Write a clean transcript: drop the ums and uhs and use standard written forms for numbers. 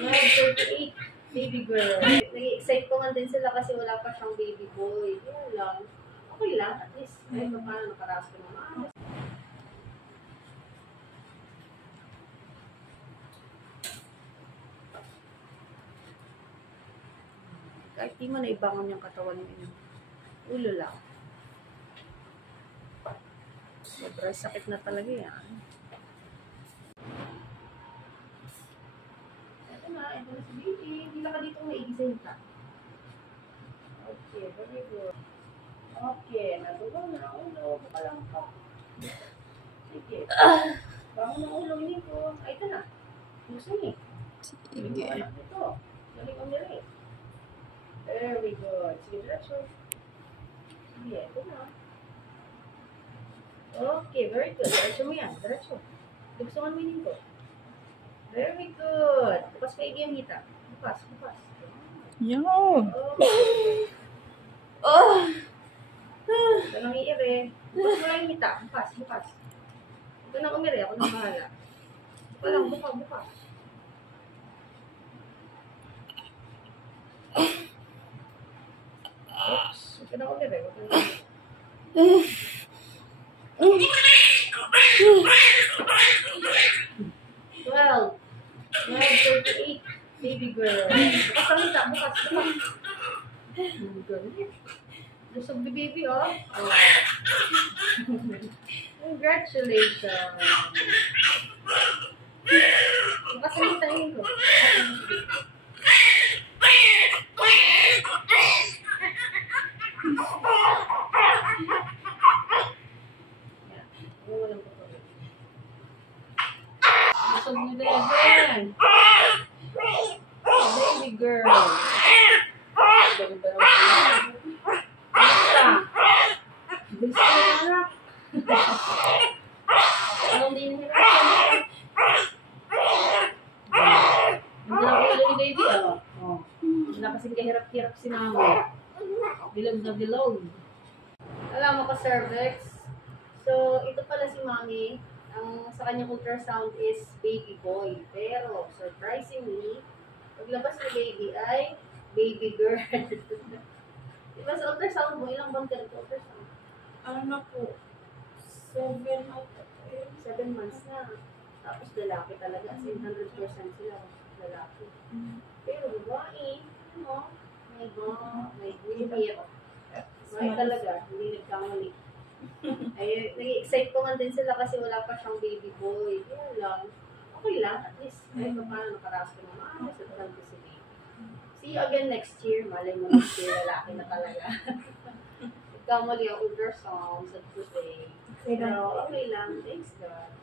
38, baby girl. Nag-excite ko nga din sila kasi wala pa siyang baby boy. Kaya lang, okay lang. At least, kahit pa paano nakaraos ko naman. Kahit di mo na ibangon yung katawan mo. Ulo lang. Sobrang sakit na talaga yan. Ito na si baby. Hindi na ka dito maigisahin ka. Okay, very good. Okay, nadugaw na ulo. Buka lang ka. Sige. Bangon na ulo nito. Ay, ito na. Gusto niya. Sige. Anak nito. Galing ang nilay. Very good. Sige, diretso. Sige, ito na. Okay, very good. Diretso mo yan. Diretso. Gustuhan mo nito. Very good. Bukas ka yung hita. Bukas. Yo! Okay. Oh! Ito nang iire. Bukas mo lang yung hita. Bukas. Ito nang umire. Ako nang bahala. Buka. Oops. Ito nang umire. Well, 38, baby girl. Bukas ang hita. Bukas. Lusog the baby, oh. Congratulations. Bukas ang hitahin ko. Lusog ni Beben. Baby girl. Bilis ka na anak. Anong din hirap? Hindi na ulo ni baby, oh. Hindi na kasing kahirap-hirap si mama. Bilog na bilog. Alam mo ka, cervix. So, ito pala si mommy. Ang sa kanyang ultrasound is baby boy. Pero, surprisingly, paglabas ng baby ay baby girl. Diba sa ultrasound mo, ilang bang ka nag-ultrasound? Ano po? 7 months na. Tapos lalaki talaga. As in 100% sila lalaki. Pero babae, may buhit. May talaga, hindi nagkamali. Ay, nag-excite ko nga din sila kasi wala pa siyang baby boy. Kaya lang, okay lang. At least, kahit pa paano nakaraos ko naman. Masatuhan ko si baby. See you again next year. Malay mo next year, lalaki na talaga. Nagkamali ang ultrasound sa today. Pero okay lang. Thanks God.